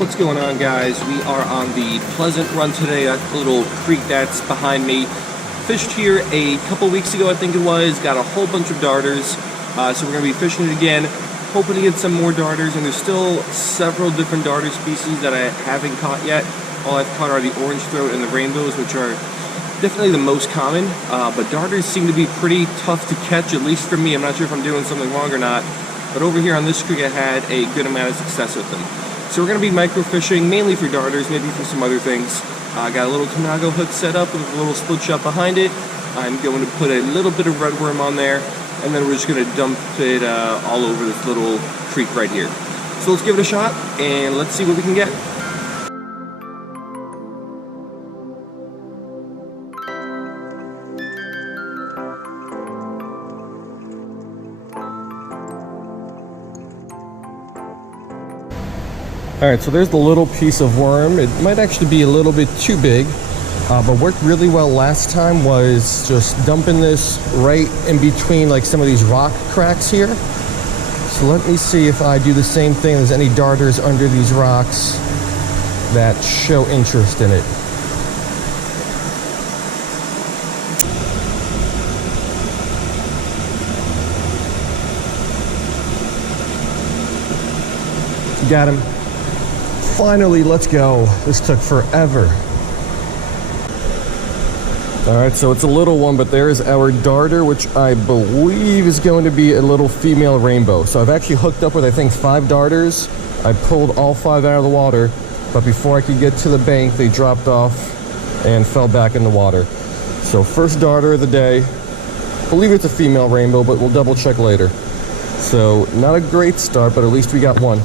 What's going on, guys? We are on the Pleasant Run today. That little creek that's behind me. Fished here a couple weeks ago, I think it was. Got a whole bunch of darters. So we're going to be fishing it again. Hoping to get some more darters. And there's still several different darter species that I haven't caught yet. All I've caught are the orangethroat and the rainbows, which are definitely the most common. But darters seem to be pretty tough to catch, at least for me. I'm not sure if I'm doing something wrong or not. But over here on this creek, I had a good amount of success with them. So we're going to be microfishing, mainly for darters, maybe for some other things. I got a little Tanago hook set up with a little split shot behind it. I'm going to put a little bit of redworm on there, and then we're just going to dump it all over this little creek right here. So let's give it a shot, and let's see what we can get. Alright, so there's the little piece of worm. It might actually be a little bit too big, but worked really well last time was just dumping this right in between like some of these rock cracks here. So let me see if I do the same thing. There's any darters under these rocks that show interest in it. Got him. Finally, let's go. This took forever. Alright, so it's a little one, but there's our darter, which I believe is going to be a little female rainbow. So I've actually hooked up with, I think, 5 darters. I pulled all 5 out of the water, but before I could get to the bank, they dropped off and fell back in the water. So first darter of the day. I believe it's a female rainbow, but we'll double check later. So not a great start, but at least we got one.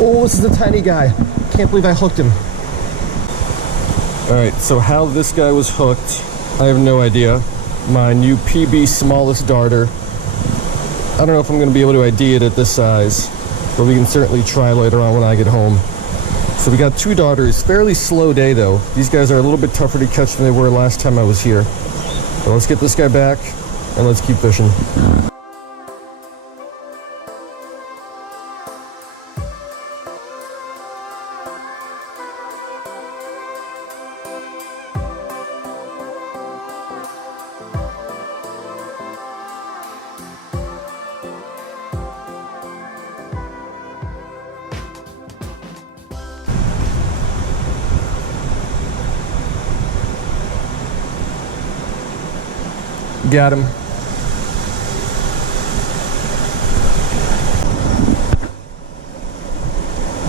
Oh, this is a tiny guy. Can't believe I hooked him. Alright, so how this guy was hooked, I have no idea. My new PB smallest darter. I don't know if I'm going to be able to ID it at this size, but we can certainly try later on when I get home. So we got 2 darters. Fairly slow day though. These guys are a little bit tougher to catch than they were last time I was here. But let's get this guy back and let's keep fishing. Got him.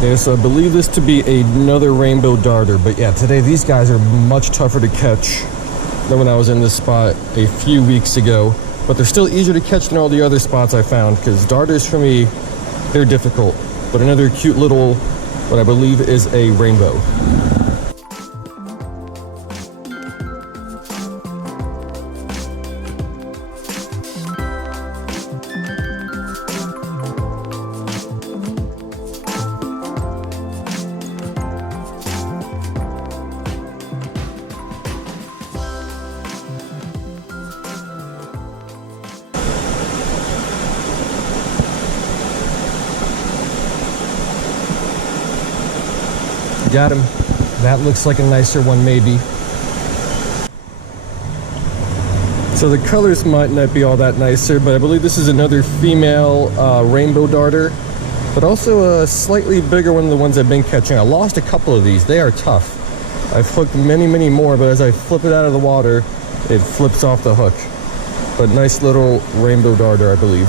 Yeah, so I believe this to be another rainbow darter, but yeah, today these guys are much tougher to catch than when I was in this spot a few weeks ago, but they're still easier to catch than all the other spots I found, because darters for me, they're difficult, but another cute little, what I believe is a rainbow. Got him. That looks like a nicer one, maybe. So the colors might not be all that nicer, but I believe this is another female rainbow darter, but also a slightly bigger one than the ones I've been catching. I lost a couple of these. They are tough. I've hooked many, many more, but as I flip it out of the water, it flips off the hook. But nice little rainbow darter, I believe.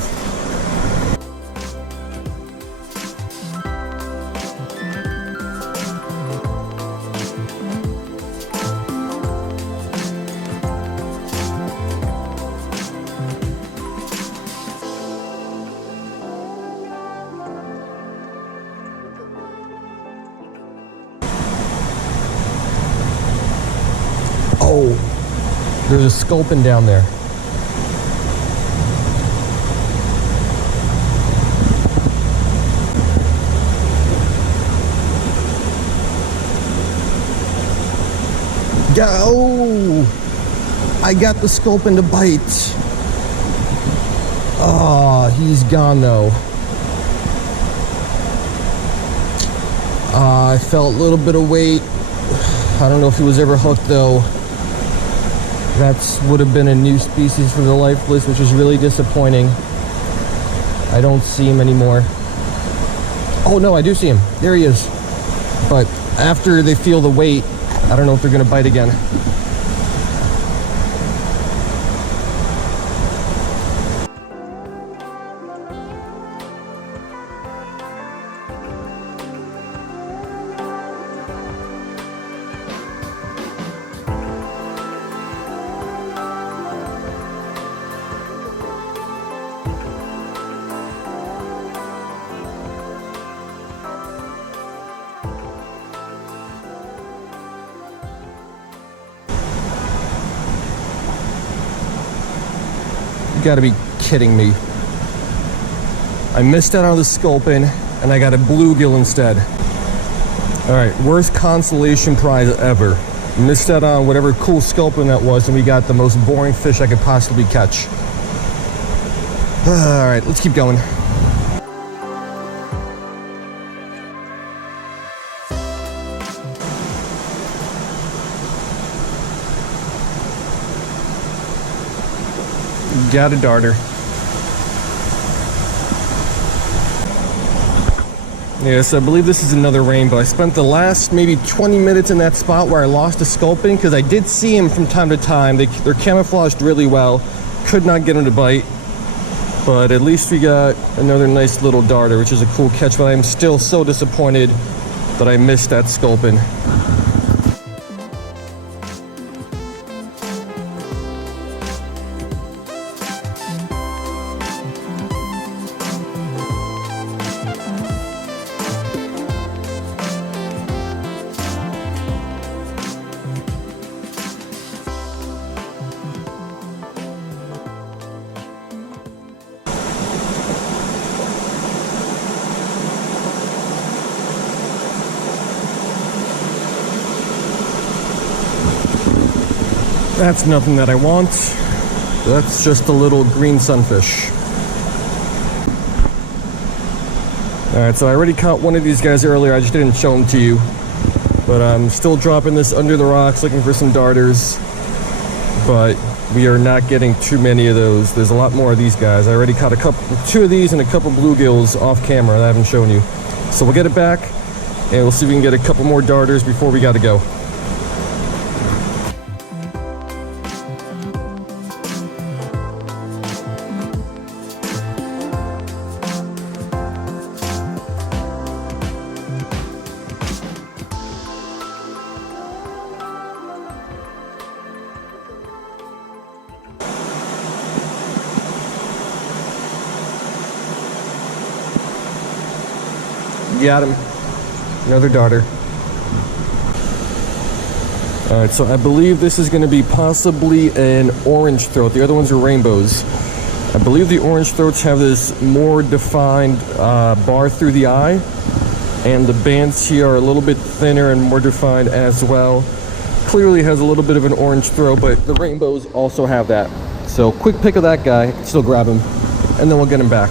There's a sculpin down there. Oh! I got the sculpin to bite. Oh, he's gone though. I felt a little bit of weight. I don't know if he was ever hooked though. That would have been a new species for the lifeless, which is really disappointing. I don't see him anymore. Oh no, I do see him. There he is. But after they feel the weight, I don't know if they're gonna bite again. You gotta be kidding me. I missed out on the sculpin and I got a bluegill instead. Alright, worst consolation prize ever. Missed out on whatever cool sculpin that was and we got the most boring fish I could possibly catch. Alright, let's keep going. Got a darter. Yes, I believe this is another rainbow. I spent the last maybe 20 minutes in that spot where I lost a sculpin because I did see him from time to time. They're camouflaged really well. Could not get him to bite. But at least we got another nice little darter, which is a cool catch, but I'm still so disappointed that I missed that sculpin. That's nothing that I want. That's just a little green sunfish. Alright, so I already caught one of these guys earlier. I just didn't show them to you. But I'm still dropping this under the rocks looking for some darters. But we are not getting too many of those. There's a lot more of these guys. I already caught two of these and a couple bluegills off camera that I haven't shown you. So we'll get it back and we'll see if we can get a couple more darters before we gotta go. Got him. Another darter. Alright, so I believe this is going to be possibly an orangethroat. The other ones are rainbows. I believe the orangethroats have this more defined bar through the eye, and the bands here are a little bit thinner and more defined as well. Clearly has a little bit of an orange throat, but the rainbows also have that. So quick pick of that guy, still grab him, and then we'll get him back.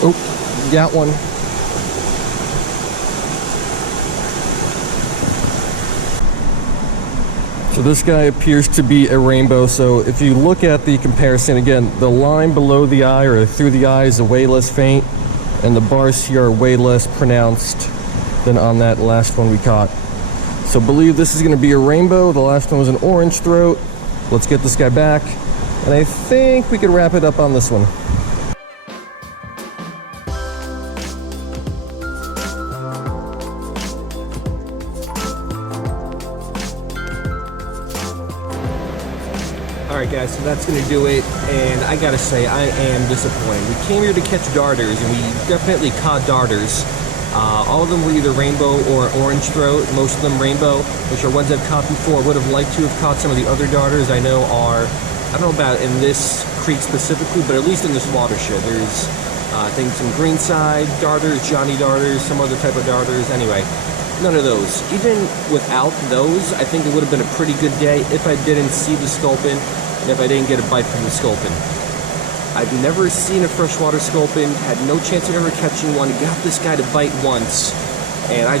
Oh, got one. So this guy appears to be a rainbow. So if you look at the comparison, again, the line below the eye or through the eye is way less faint, and the bars here are way less pronounced than on that last one we caught. So believe this is going to be a rainbow. The last one was an orange throat. Let's get this guy back, and I think we could wrap it up on this one. Alright guys, so that's going to do it, and I gotta say, I am disappointed. We came here to catch darters, and we definitely caught darters. All of them were either rainbow or orangethroat, most of them rainbow, which are ones I've caught before. Would have liked to have caught some of the other darters I know are, I don't know about in this creek specifically, but at least in this watershed. There's, I think, some greenside darters, Johnny darters, some other type of darters. Anyway, none of those. Even without those, I think it would have been a pretty good day if I didn't see the sculpin and if I didn't get a bite from the sculpin. I've never seen a freshwater sculpin, had no chance of ever catching one, got this guy to bite once, and I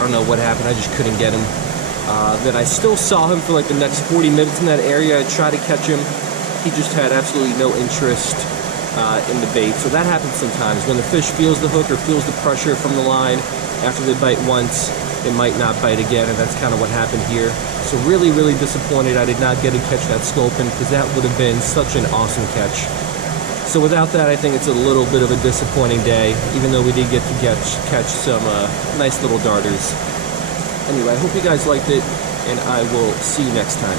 don't know what happened, I just couldn't get him. Then I still saw him for like the next 40 minutes in that area. I tried to catch him. He just had absolutely no interest in the bait. So that happens sometimes. When the fish feels the hook or feels the pressure from the line, after they bite once, it might not bite again, and that's kind of what happened here. So really, really disappointed I did not get to catch that sculpin, because that would have been such an awesome catch. So without that, I think it's a little bit of a disappointing day, even though we did get to catch some nice little darters. Anyway, I hope you guys liked it, and I will see you next time.